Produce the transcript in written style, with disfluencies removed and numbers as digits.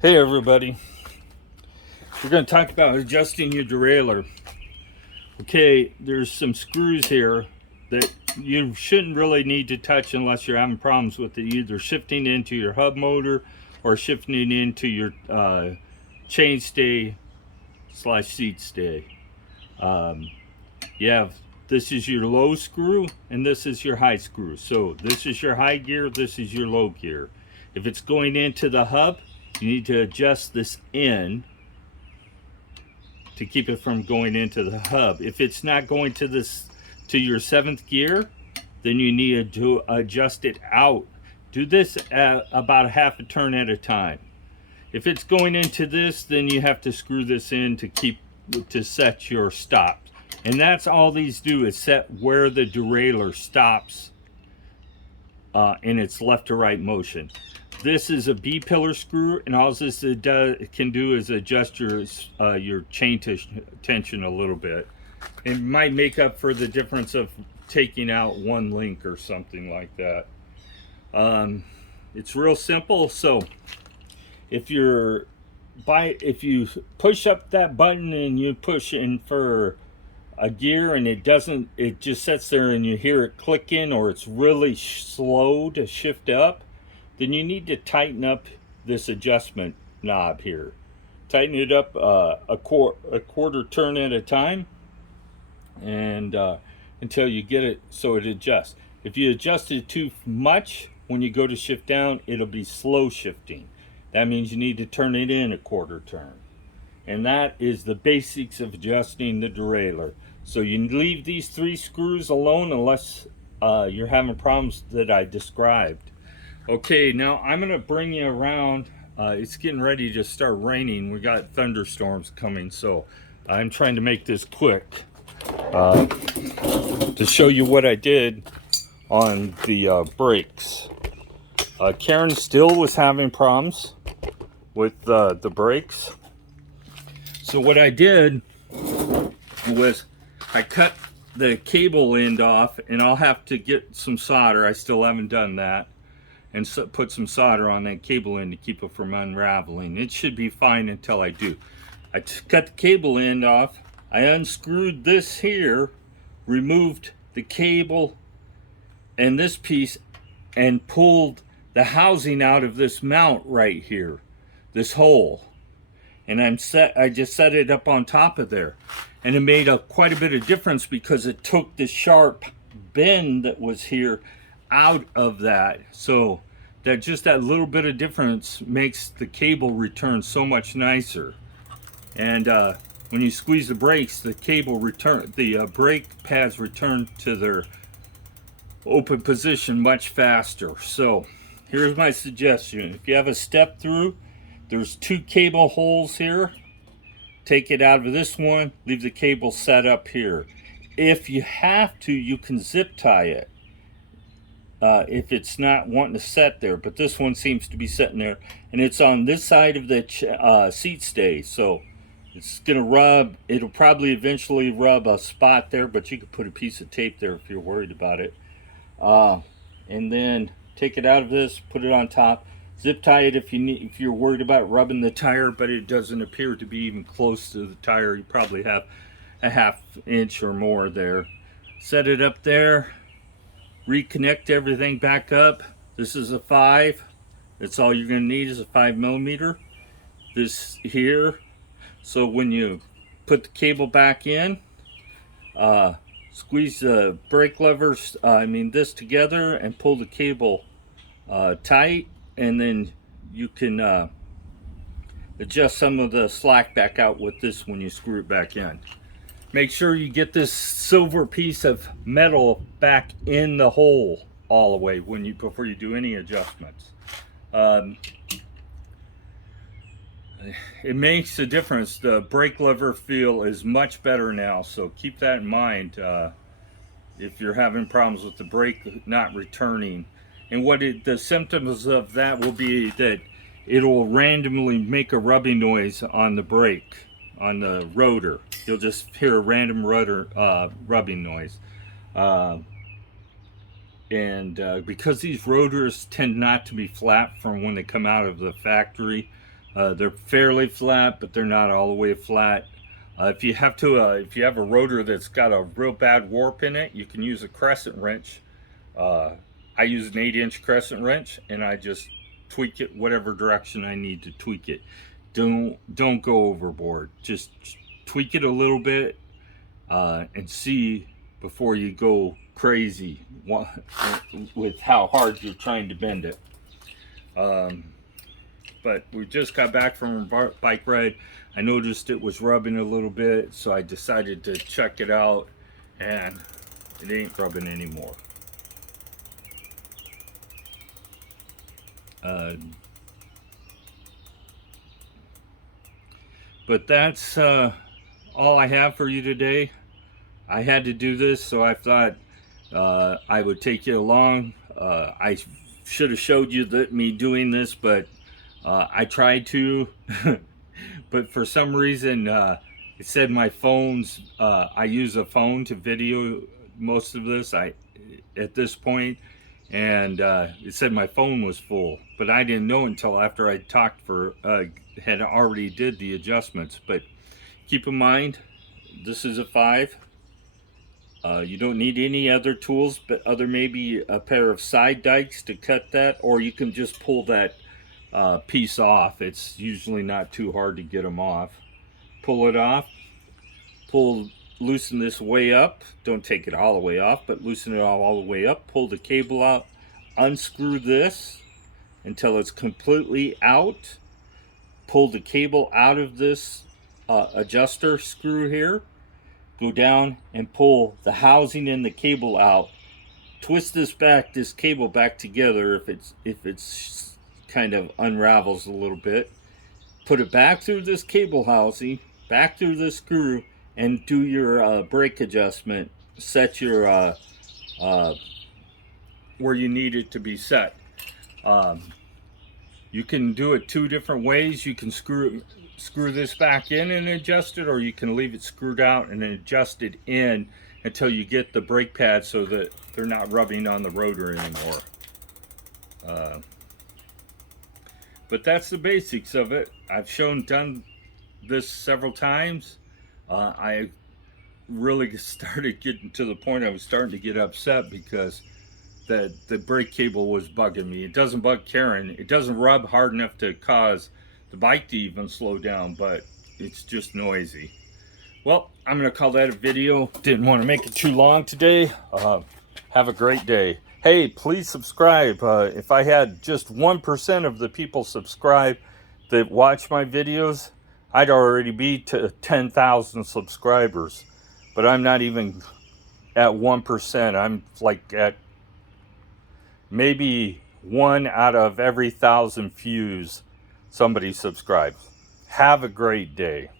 Hey everybody, we're going to talk about adjusting your derailleur. Okay, there's some screws here that you shouldn't really need to touch unless you're having problems with it, either shifting into your hub motor or shifting into your chain stay / seat stay. Um, you have, this is your low screw and this is your high screw. So this is your high gear, this is your low gear. If it's going into the hub, you need to adjust this in to keep it from going into the hub. If it's not going to your 7th gear, then you need to adjust it out. Do this at about a half a turn at a time. If it's going into this, then you have to screw this in to set your stops. And that's all these do, is set where the derailleur stops in its left to right motion. This is a B-pillar screw, and all this can do is adjust your chain tension a little bit. It might make up for the difference of taking out one link or something like that. It's real simple. So if you push up that button and you push in for a gear and it just sits there and you hear it clicking, or it's really slow to shift up, then you need to tighten up this adjustment knob here. Tighten it up a quarter turn at a time, and until you get it so it adjusts. If you adjust it too much, when you go to shift down, it'll be slow shifting. That means you need to turn it in a quarter turn. And that is the basics of adjusting the derailleur. So you leave these 3 screws alone unless you're having problems that I described. Okay, now I'm going to bring you around. It's getting ready to start raining. We got thunderstorms coming, so I'm trying to make this quick to show you what I did on the brakes. Karen still was having problems with the brakes. So what I did was I cut the cable end off, and I'll have to get some solder. I still haven't done that. And so put some solder on that cable end to keep it from unraveling. It should be fine until I do. I cut the cable end off. I unscrewed this here, removed the cable and this piece, and pulled the housing out of this mount right here, this hole. And I just set it up on top of there. And it made quite a bit of difference because it took the sharp bend that was here out of that. So that little bit of difference makes the cable return so much nicer. And when you squeeze the brakes, the brake pads return to their open position much faster. So here's my suggestion. If you have a step through, there's 2 cable holes here. Take it out of this one, leave the cable set up here. If you have to, you can zip tie it if it's not wanting to set there, but this one seems to be sitting there, and it's on this side of the seat stay, so it's gonna rub. It'll probably eventually rub a spot there, but you could put a piece of tape there if you're worried about it. And then take it out of this, put it on top, zip tie it if you're worried about rubbing the tire, but it doesn't appear to be even close to the tire. You probably have a ½ inch or more there. Set it up there, reconnect everything back up. This is a 5. That's all you're going to need, is a 5mm. This here. So when you put the cable back in, squeeze the brake levers, this together, and pull the cable tight, and then you can adjust some of the slack back out with this when you screw it back in. Make sure you get this silver piece of metal back in the hole all the way before you do any adjustments. It makes a difference. The brake lever feel is much better now, so keep that in mind if you're having problems with the brake not returning. And the symptoms of that will be that it'll randomly make a rubbing noise on the brake, on the rotor. You'll just hear a random rubbing noise. Because these rotors tend not to be flat from when they come out of the factory, They're fairly flat, but they're not all the way flat. If you have a rotor that's got a real bad warp in it, you can use a crescent wrench. I use an 8-inch crescent wrench, and I just tweak it whatever direction I need to tweak it. Don't go overboard. Just tweak it a little bit and see before you go crazy with how hard you're trying to bend it. But we just got back from a bike ride. I noticed it was rubbing a little bit, so I decided to check it out, and it ain't rubbing anymore. But that's all I have for you today. I had to do this, so I thought I would take you along. I should have showed you me doing this, but I tried to, but for some reason it said my phone's, I use a phone to video most of this at this point, and it said my phone was full, but I didn't know until after I talked had already did the adjustments. But keep in mind, this is a 5. You don't need any other tools, but maybe a pair of side dikes to cut that, or you can just pull that piece off. It's usually not too hard to get them off. Pull it off, loosen this way up. Don't take it all the way off, but loosen it all the way up. Pull the cable out, unscrew this until it's completely out. Pull the cable out of this adjuster screw here. Go down and pull the housing and the cable out. Twist this cable back together if it's kind of unravels a little bit. Put it back through this cable housing, back through the screw, and do your brake adjustment. Set your where you need it to be set. You can do it 2 different ways. You can screw this back in and adjust it, or you can leave it screwed out and then adjust it in until you get the brake pads so that they're not rubbing on the rotor anymore. But that's the basics of it. I've done this several times. I really started getting to the point I was starting to get upset because the brake cable was bugging me. It doesn't bug Karen. It doesn't rub hard enough to cause the bike to even slow down, but it's just noisy. Well, I'm gonna call that a video. Didn't want to make it too long today. Have a great day. Hey, please subscribe. If I had just 1% of the people subscribe that watch my videos, I'd already be to 10,000 subscribers. But I'm not even at 1%. I'm like at maybe 1 out of every 1,000 views somebody subscribes. Have a great day.